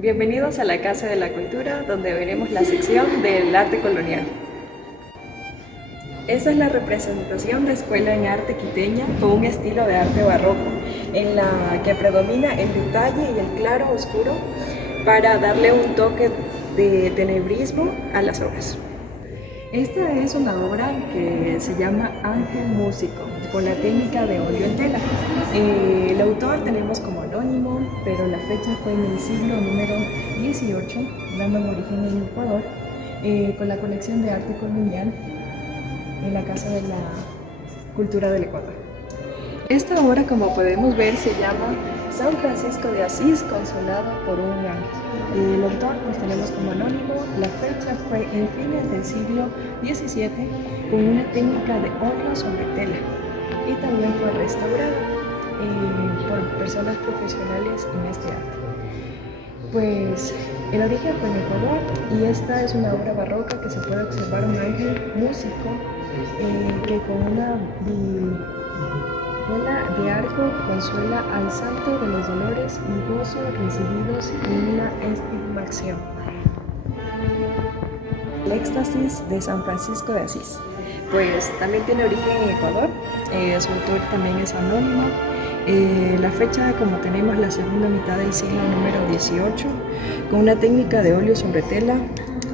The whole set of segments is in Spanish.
Bienvenidos a la Casa de la Cultura, donde veremos la sección del arte colonial. Esta es la representación de escuela en arte quiteña con un estilo de arte barroco, en la que predomina el detalle y el claro oscuro para darle un toque de tenebrismo a las obras. Esta es una obra que se llama Ángel Músico, con la técnica de óleo en tela. El autor tenemos como anónimo, pero la fecha fue en el siglo número 18, dando origen en Ecuador, con la colección de arte colonial en la Casa de la Cultura del Ecuador. Esta obra, como podemos ver, se llama San Francisco de Asís, consolado por un ángel. El autor pues tenemos como anónimo, la fecha fue en fines del siglo XVII con una técnica de óleo sobre tela y también fue restaurado por personas profesionales en este arte. Pues el origen fue en Ecuador y esta es una obra barroca que se puede observar un ángel músico que con una vela de arco consuela al santo de los dolores y gozo recibidos en una extirpación. El éxtasis de San Francisco de Asís. Pues también tiene origen en Ecuador, su autor también es anónimo. La fecha, como tenemos, la segunda mitad del siglo número 18, con una técnica de óleo sobre tela.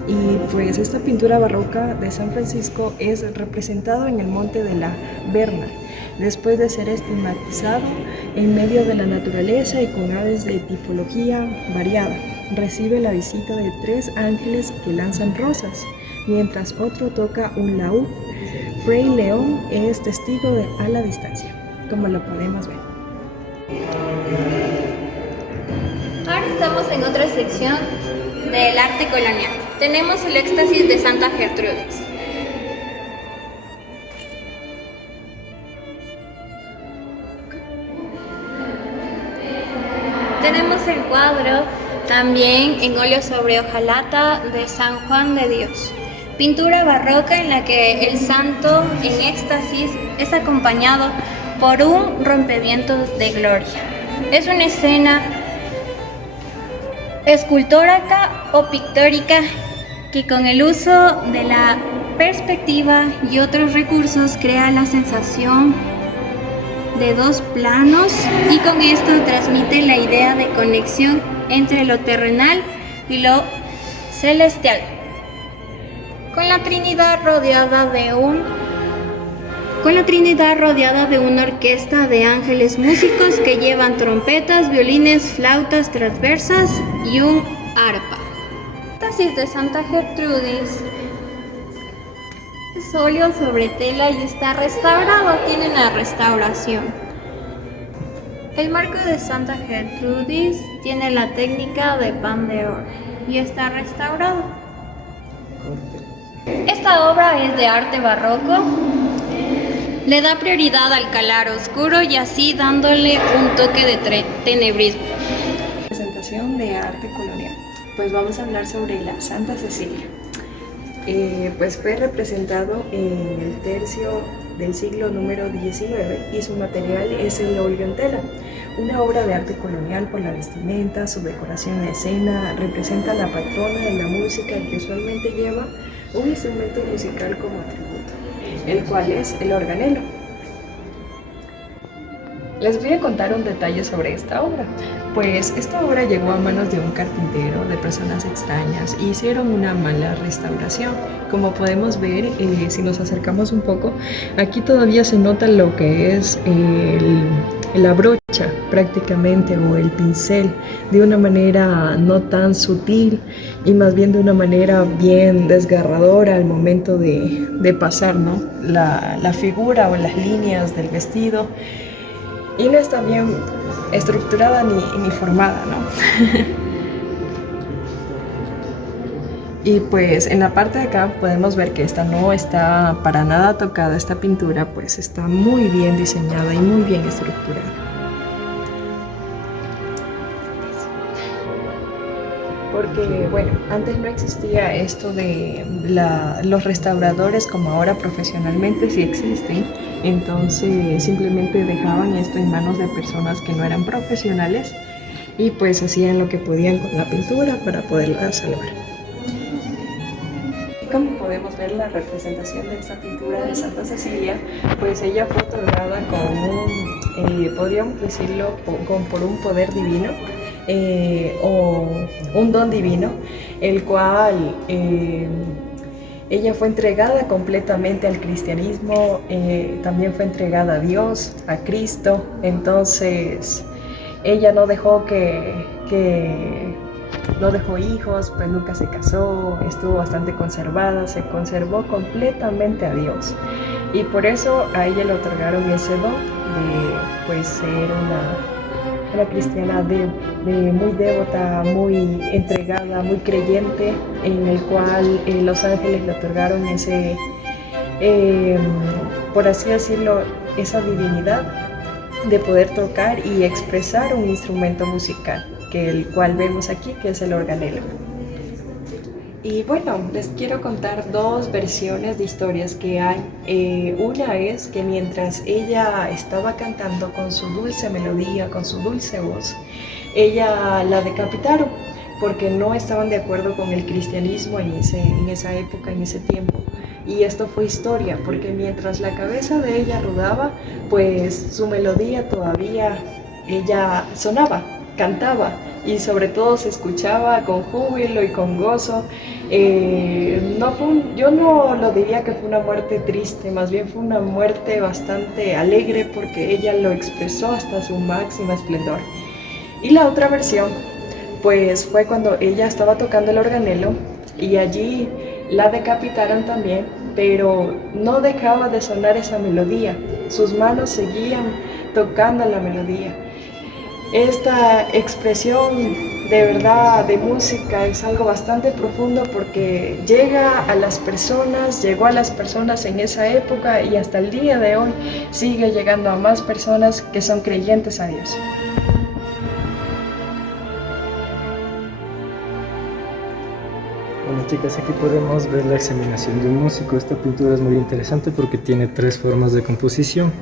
Y pues esta pintura barroca de San Francisco es representado en el monte de la Berna, después de ser estigmatizado en medio de la naturaleza y con aves de tipología variada. Recibe la visita de 3 ángeles que lanzan rosas, mientras otro toca un laúd. Fray León es testigo a la distancia, como lo podemos ver. Ahora estamos en otra sección del arte colonial. Tenemos el éxtasis de Santa Gertrudis. Tenemos el cuadro también en óleo sobre hojalata de San Juan de Dios. Pintura barroca en la que el santo en éxtasis es acompañado por un rompevientos de gloria. Es una escena escultórica o pictórica que con el uso de la perspectiva y otros recursos crea la sensación de 2 planos y con esto transmite la idea de conexión entre lo terrenal y lo celestial. Con la Trinidad rodeada de una orquesta de ángeles músicos que llevan trompetas, violines, flautas transversas y un arpa. El éxtasis de Santa Gertrudis es óleo sobre tela y está restaurado, tiene una restauración. El marco de Santa Gertrudis tiene la técnica de pan de oro y está restaurado. Esta obra es de arte barroco. Le da prioridad al calar oscuro y así dándole un toque de tenebrismo. Presentación de arte colonial. Pues vamos a hablar sobre la Santa Cecilia. Pues fue representado en el tercio del siglo número 19 y su material es el óleo en tela. Una obra de arte colonial por la vestimenta, su decoración en escena, representa a la patrona de la música que usualmente lleva un instrumento musical como atributo, el cual es el organelo. Les voy a contar un detalle sobre esta obra. Pues esta obra llegó a manos de un carpintero, de personas extrañas, y hicieron una mala restauración. Como podemos ver, si nos acercamos un poco, aquí todavía se nota lo que es la brocha prácticamente, o el pincel, de una manera no tan sutil y más bien de una manera bien desgarradora al momento de pasar, ¿no? la figura o las líneas del vestido, y no está bien estructurada ni formada, ¿no? Y pues en la parte de acá podemos ver que esta no está para nada tocada, esta pintura pues está muy bien diseñada y muy bien estructurada. Porque bueno, antes no existía esto de los restauradores como ahora profesionalmente sí existen, entonces simplemente dejaban esto en manos de personas que no eran profesionales y pues hacían lo que podían con la pintura para poderla salvar. Como podemos ver la representación de esta pintura de Santa Cecilia, pues ella fue otorgada con podríamos decirlo, por un poder divino o un don divino, el cual ella fue entregada completamente al cristianismo, también fue entregada a Dios, a Cristo. Entonces ella no dejó no dejó hijos, pues nunca se casó, estuvo bastante conservada, se conservó completamente a Dios. Y por eso a ella le otorgaron ese don de pues, ser una cristiana muy devota, muy entregada, muy creyente, en el cual los ángeles le otorgaron ese, por así decirlo, esa divinidad de poder tocar y expresar un instrumento musical, el cual vemos aquí, que es el organelo. Y bueno, les quiero contar dos versiones de historias que hay. Una es que mientras ella estaba cantando con su dulce melodía, con su dulce voz, ella la decapitaron porque no estaban de acuerdo con el cristianismo en esa época, en ese tiempo. Y esto fue historia, porque mientras la cabeza de ella rodaba, pues su melodía todavía, ella sonaba, cantaba, y sobre todo se escuchaba con júbilo y con gozo. Yo no lo diría que fue una muerte triste, más bien fue una muerte bastante alegre, porque ella lo expresó hasta su máximo esplendor. Y la otra versión, pues fue cuando ella estaba tocando el organelo y allí la decapitaron también, pero no dejaba de sonar esa melodía, sus manos seguían tocando la melodía. Esta expresión de verdad de música es algo bastante profundo, porque llegó a las personas en esa época, y hasta el día de hoy sigue llegando a más personas que son creyentes a Dios. Bueno, chicas, aquí podemos ver la examinación de un músico. Esta pintura es muy interesante porque tiene tres formas de composición.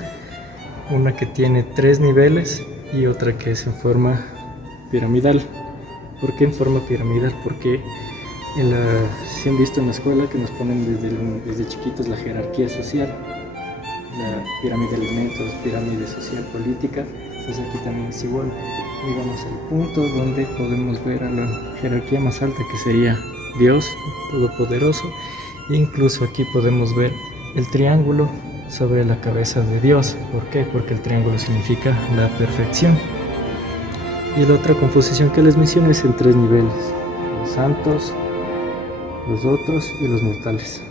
Una que tiene 3 niveles y otra que es en forma piramidal. ¿Por qué en forma piramidal? Porque si han visto en la escuela que nos ponen desde chiquitos la jerarquía social, la pirámide de alimentos, pirámide social, política. Entonces aquí también es igual. Llegamos al punto donde podemos ver a la jerarquía más alta, que sería Dios Todopoderoso. E incluso aquí podemos ver el triángulo sobre la cabeza de Dios. ¿Por qué? Porque el triángulo significa la perfección. Y la otra composición que les menciono es en 3 niveles: los santos, los otros y los mortales.